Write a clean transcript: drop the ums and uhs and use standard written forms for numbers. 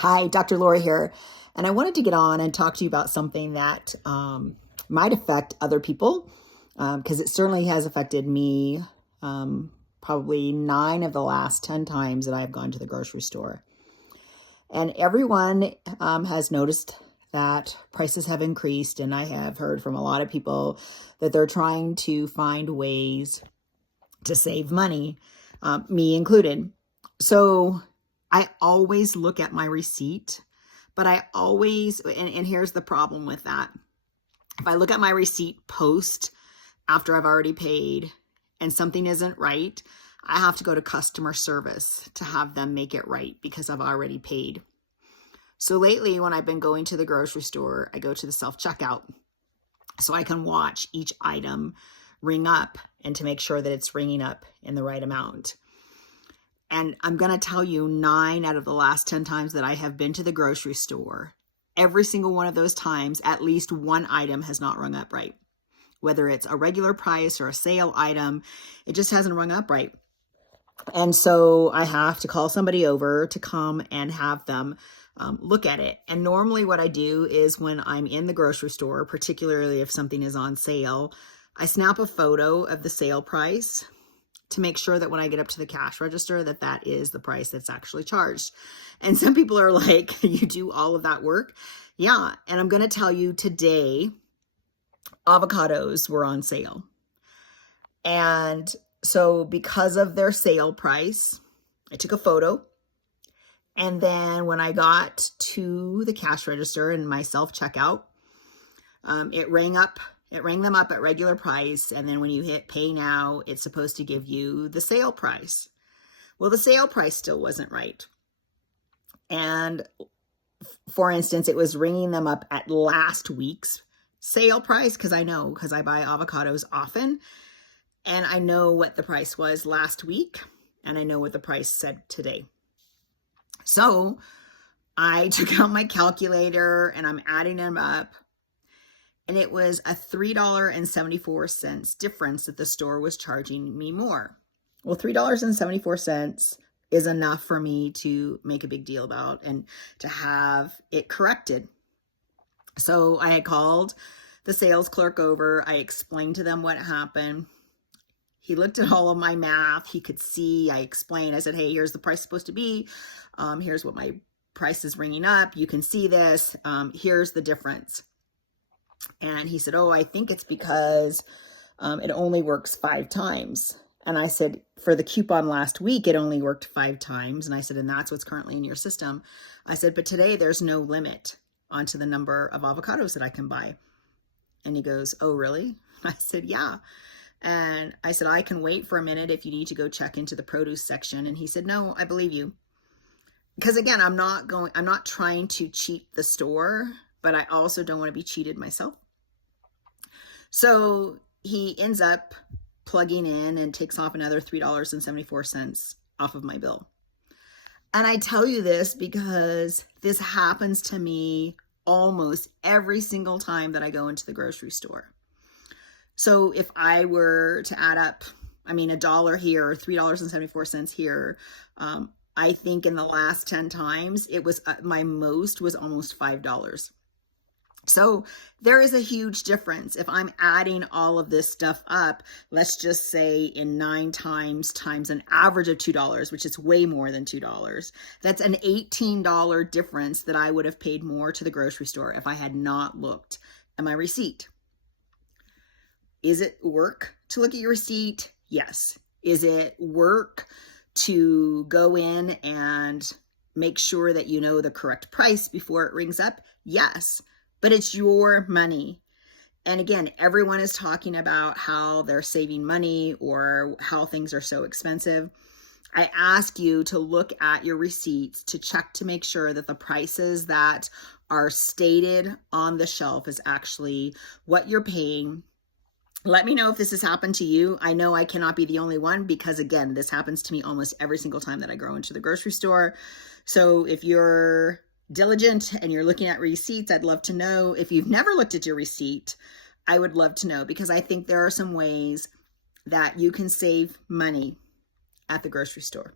Hi, Dr. Lori here, and I wanted to get on and talk to you about something that might affect other people because it certainly has affected me probably 9 of the last 10 times that I've gone to the grocery store. And everyone has noticed that prices have increased, and I have heard from a lot of people that they're trying to find ways to save money, me included. So I always look at my receipt, but I always, and here's the problem with that. If I look at my receipt post after I've already paid and something isn't right, I have to go to customer service to have them make it right because I've already paid. So lately, when I've been going to the grocery store, I go to the self-checkout so I can watch each item ring up and to make sure that it's ringing up in the right amount. And I'm going to tell you 9 out of the last 10 times that I have been to the grocery store, every single one of those times, at least one item has not rung up right. Whether it's a regular price or a sale item, it just hasn't rung up right. And so I have to call somebody over to come and have them look at it. And normally what I do is when I'm in the grocery store, particularly if something is on sale, I snap a photo of the sale price to make sure that when I get up to the cash register that that is the price that's actually charged. And some people are like, you do all of that work? Yeah, and I'm going to tell you today, avocados were on sale. And so because of their sale price, I took a photo. And then when I got to the cash register and my self-checkout, it rang them up at regular price. And then when you hit pay now, it's supposed to give you the sale price. Well, the sale price still wasn't right. And for instance, it was ringing them up at last week's sale price because I buy avocados often. And I know what the price was last week. And I know what the price said today. So I took out my calculator and I'm adding them up. And it was a $3.74 difference that the store was charging me more. Well, $3.74 is enough for me to make a big deal about and to have it corrected. So I had called the sales clerk over. I explained to them what happened. He looked at all of my math. He could see, I explained, I said, hey, here's the price supposed to be. Here's what my price is ringing up. You can see this. Here's the difference. And he said, oh, I think it's because it only works 5 times. And I said, for the coupon last week, it only worked 5 times. And I said, and that's what's currently in your system. I said, but today there's no limit onto the number of avocados that I can buy. And he goes, oh, really? I said, yeah. And I said, I can wait for a minute if you need to go check into the produce section. And he said, no, I believe you. Because again, I'm not trying to cheat the store, but I also don't want to be cheated myself. So he ends up plugging in and takes off another $3.74 off of my bill. And I tell you this because this happens to me almost every single time that I go into the grocery store. So if I were to add up, $1 here, $3.74 here, I think in the last 10 times, it was my most was almost $5. So there is a huge difference. If I'm adding all of this stuff up, let's just say in 9 times an average of $2, which is way more than $2. That's an $18 difference that I would have paid more to the grocery store if I had not looked at my receipt. Is it work to look at your receipt? Yes. Is it work to go in and make sure that you know the correct price before it rings up? Yes. But it's your money. And again, everyone is talking about how they're saving money or how things are so expensive. I ask you to look at your receipts to check to make sure that the prices that are stated on the shelf is actually what you're paying. Let me know if this has happened to you. I know I cannot be the only one because, again, this happens to me almost every single time that I go into the grocery store. So if you're diligent and you're looking at receipts, I'd love to know. If you've never looked at your receipt, I would love to know because I think there are some ways that you can save money at the grocery store.